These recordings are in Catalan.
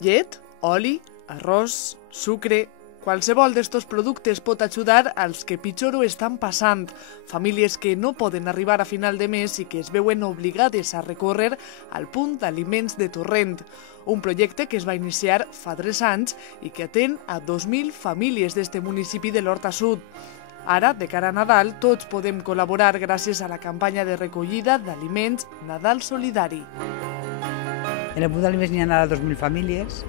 Llet, oli, arròs, sucre... Qualsevol d'estos productes pot ajudar als que pitjor ho estan passant, famílies que no poden arribar a final de mes i que es veuen obligades a recórrer al punt d'aliments de Torrent, un projecte que es va iniciar fa 3 anys i que atén a 2.000 famílies d'este municipi de l'Horta Sud. Ara, de cara a Nadal, tots podem col·laborar gràcies a la campanya de recollida d'aliments Nadal Solidari. En el punt d'aliments n'hi ha ara 2.000 famílies.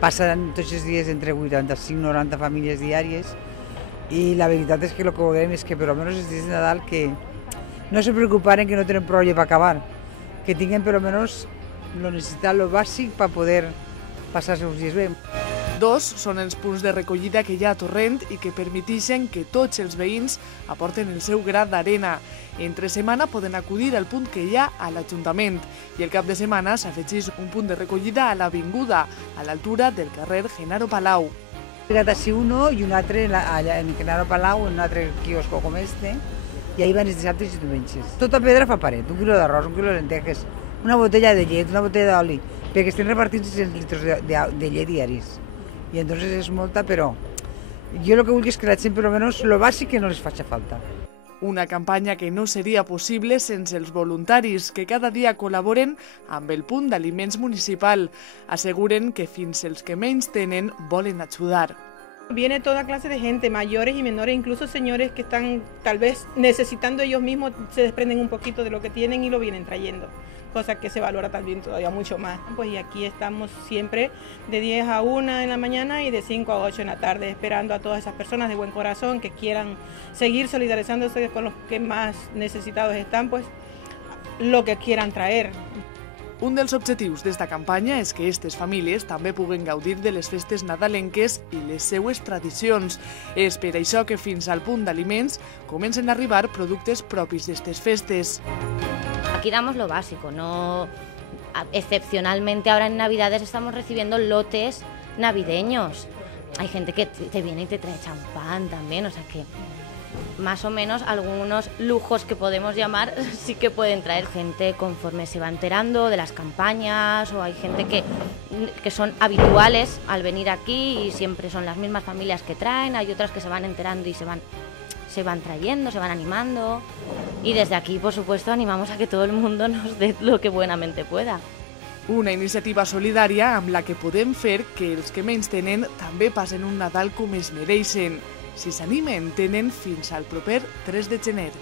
Passen tots els dies entre 85 i 90 famílies diàries i la veritat és que el que volem és que per almenys els dies de Nadal que no se preocuparen que no tenen prou per acabar, que tinguin per almenys lo necessitat, lo bàsic per poder passar els seus dies bé. 2 són els punts de recollida que hi ha a Torrent i que permeteixen que tots els veïns aporten el seu gra d'arena. Entre setmana poden acudir al punt que hi ha a l'Ajuntament i el cap de setmana s'afegeix un punt de recollida a l'Avinguda, a l'altura del carrer Genaro Palau. He ficat així uno i un altre allà en Genaro Palau, en un altre quiosco com este, i ahí van els dissabtes i diumenges. Tota pedra fa paret, 1 quilo d'arròs, 1 quilo de lentejes, una botella de llet, una botella d'oli, perquè estem repartint 600 litres de llet diaris. I entonces és molta, però jo el que vull és que la gent, per almenys, lo bàsic que no les faci falta. Una campanya que no seria possible sense els voluntaris que cada dia col·laboren amb el punt d'aliments municipal. Asseguren que fins els que menys tenen volen ajudar. Viene toda clase de gente, mayores y menores, incluso señores que están tal vez necesitando ellos mismos, se desprenden un poquito de lo que tienen y lo vienen trayendo, cosa que se valora también todavía mucho más. Pues y aquí estamos siempre de 10 a 1 en la mañana y de 5 a 8 en la tarde, esperando a todas esas personas de buen corazón que quieran seguir solidarizándose con los que más necesitados están, pues lo que quieran traer. Un dels objectius d'esta campanya és que aquestes famílies també puguen gaudir de les festes nadalenques i les seues tradicions. És per això que fins al punt d'aliments comencen a arribar productes propis d'estes festes. Aquí damos lo básico, no excepcionalmente ahora en Navidades estamos recibiendo lotes navideños. Hay gente que te viene y te trae champán también, o sea que más o menos algunos lujos que podemos llamar sí que pueden traer gente conforme se va enterando de las campañas, o hay gente que son habituales al venir aquí y siempre son las mismas familias que traen, hay otras que se van enterando y se van trayendo, se van animando, y desde aquí por supuesto animamos a que todo el mundo nos dé lo que buenamente pueda. Una iniciativa solidària amb la que podem fer que els que menys tenen també passen un Nadal com es mereixen. Si s'animen, tenen fins al proper 3 de gener.